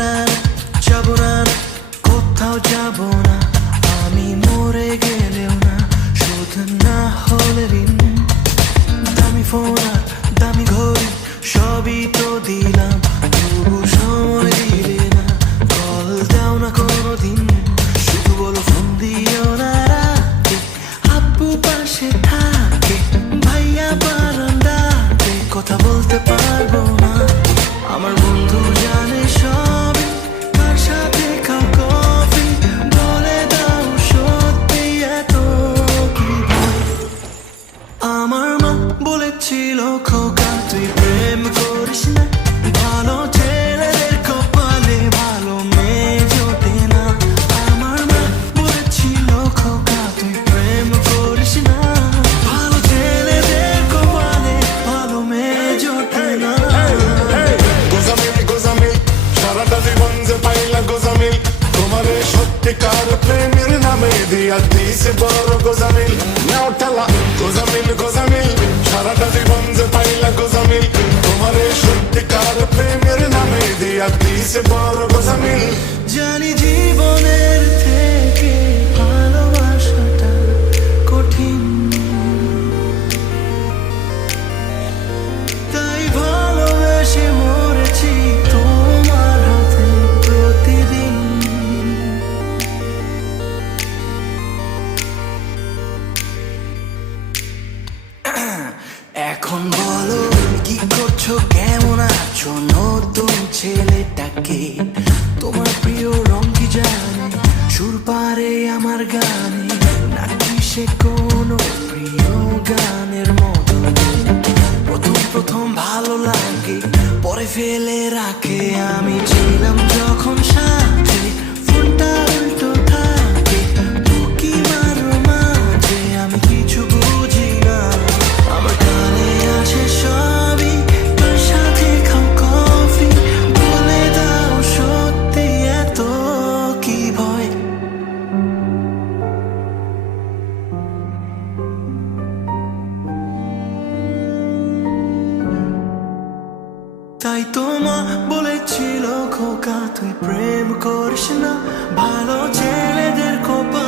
না যাবো না, কোথাও যাবো না, আমি মরে গেলেও না, শোধ না হলে ঋণ। দামি ফোন আর দামি ঘড়ি সবই তো দিলাম, তবু সময় দিলে না, কল দাও না কোনোদিন। শুধু বলো ফোন দিও না রাতে, আব্বু পাশে থাকে, ভাইয়া বারান্দাতে, কথা বলতে পারবো না। আমার বন্ধু জানে সবই, কার সাথে খাও কফি, বলে দাও সত্যি এত কি ভয়। আমার মা বলেছিল খোকা তুই প্রেম করিস না, ভালো ছেলেদের কপালে ভালো মেয়ে জোটে না। আমার মা বলেছিল খোকা তুই প্রেম করিস না, ভালো ছেলেদের কপালে ভালো মেয়ে জোটে না। গোজামিল গোজামিল সারাটা জীবন যে পাইলা গোজামিল, তোমারে সত্যিকার প্রেমের নামে দিয়া দিছে বড় গোজামিল। নাও ঠেলা গোজামিল গোজামিল সারাটা জীবন যে পাইলা গোজামিল, তোমারে সত্যিকার প্রেমের নামে দিয়া দিছে বড় গোজামিল। জানি জীবনের থেকে ভালোবাসাটা কঠিন, তাই ভালোবেসে মরেছি তোমার হাতে প্রতিদিন। এখন বলো কি করছো, কেমন আছো নতুন ছেলেটাকে, তোমার প্রিয় রং কি জানে, সুর পারে আমার গানে, নাকি সে কোনো প্রিয় গানের মতো। প্রথম প্রথম ভালো লাগে, পরে ফেলে রাখে, আমি ছিলাম যখন সাথে, ফোনটা উল্টো থাকে, কি মারো মাঝে আমি কিছু বুঝি না। আমার কানে আসে সবই, তার সাথে খাও কফি, বলে দাও সত্যি এত কি ভয়। তাই তো মা বলেছিল খোকা তুই প্রেম করিস না, ভালো ছেলেদের কপালে